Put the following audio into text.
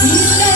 Yeah.